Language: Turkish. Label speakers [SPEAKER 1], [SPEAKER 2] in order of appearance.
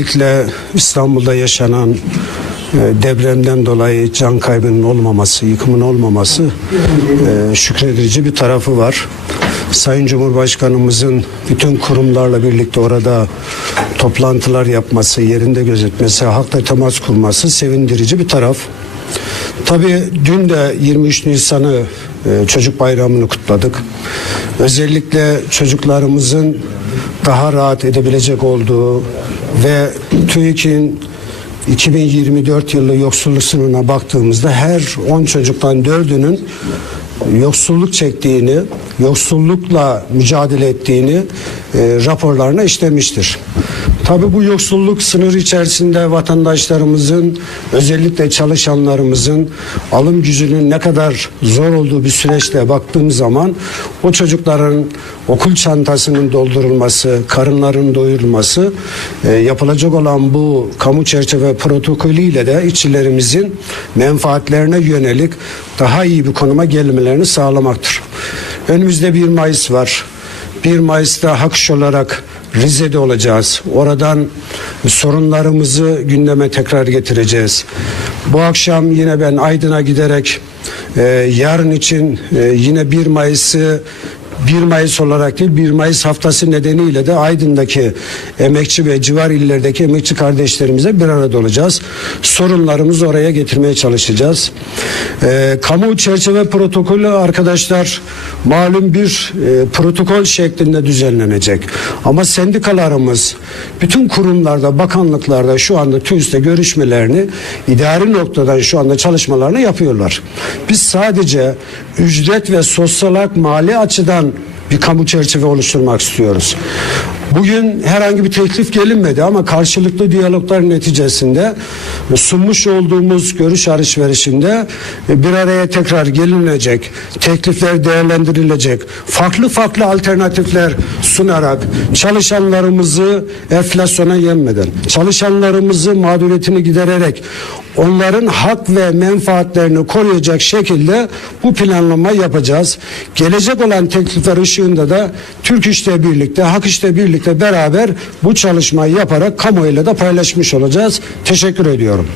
[SPEAKER 1] Özellikle İstanbul'da yaşanan e, depremden dolayı can kaybının olmaması, yıkımın olmaması e, şükredici bir tarafı var. Sayın Cumhurbaşkanımızın bütün kurumlarla birlikte orada toplantılar yapması, yerinde gözetmesi, halkla temas kurması sevindirici bir taraf. Tabii dün de 23 Nisan'ı e, çocuk bayramını kutladık. Özellikle çocuklarımızın daha rahat edebilecek olduğu ve TÜİK'in 2024 yılı yoksulluk sınırına baktığımızda her 10 çocuktan 4'ünün yoksulluk çektiğini, yoksullukla mücadele ettiğini e, raporlarına işlemiştir. Tabi bu yoksulluk sınırı içerisinde vatandaşlarımızın özellikle çalışanlarımızın alım gücünün ne kadar zor olduğu bir süreçte baktığım zaman o çocukların okul çantasının doldurulması, karınların doyurulması e, yapılacak olan bu kamu çerçeve protokolüyle de işçilerimizin menfaatlerine yönelik daha iyi bir konuma gelmelerini sağlamaktır. Önümüzde 1 Mayıs var. 1 Mayıs'ta hak iş olarak Rize'de olacağız. Oradan sorunlarımızı gündeme tekrar getireceğiz. Bu akşam yine ben Aydın'a giderek e, yarın için e, yine 1 Mayıs'ı 1 Mayıs olarak değil 1 Mayıs haftası nedeniyle de Aydın'daki emekçi ve civar illerdeki emekçi kardeşlerimize bir arada olacağız. Sorunlarımızı oraya getirmeye çalışacağız. Ee, kamu çerçeve protokolü arkadaşlar malum bir e, protokol şeklinde düzenlenecek. Ama sendikalarımız bütün kurumlarda, bakanlıklarda şu anda TÜİS'te görüşmelerini idari noktadan şu anda çalışmalarını yapıyorlar. Biz sadece ücret ve sosyal hak mali açıdan bir kamu çerçeve oluşturmak istiyoruz. Bugün herhangi bir teklif gelinmedi ama karşılıklı diyaloglar neticesinde sunmuş olduğumuz görüş alışverişinde bir araya tekrar gelinecek, teklifler değerlendirilecek, farklı farklı alternatifler sunarak çalışanlarımızı enflasyona yenmeden, çalışanlarımızı mağduriyetini gidererek onların hak ve menfaatlerini koruyacak şekilde bu planlama yapacağız. Gelecek olan teklifler ışığında da Türk İş'le birlikte, Hak İş'le birlikte beraber bu çalışmayı yaparak kamuoyuyla da paylaşmış olacağız. Teşekkür ediyorum.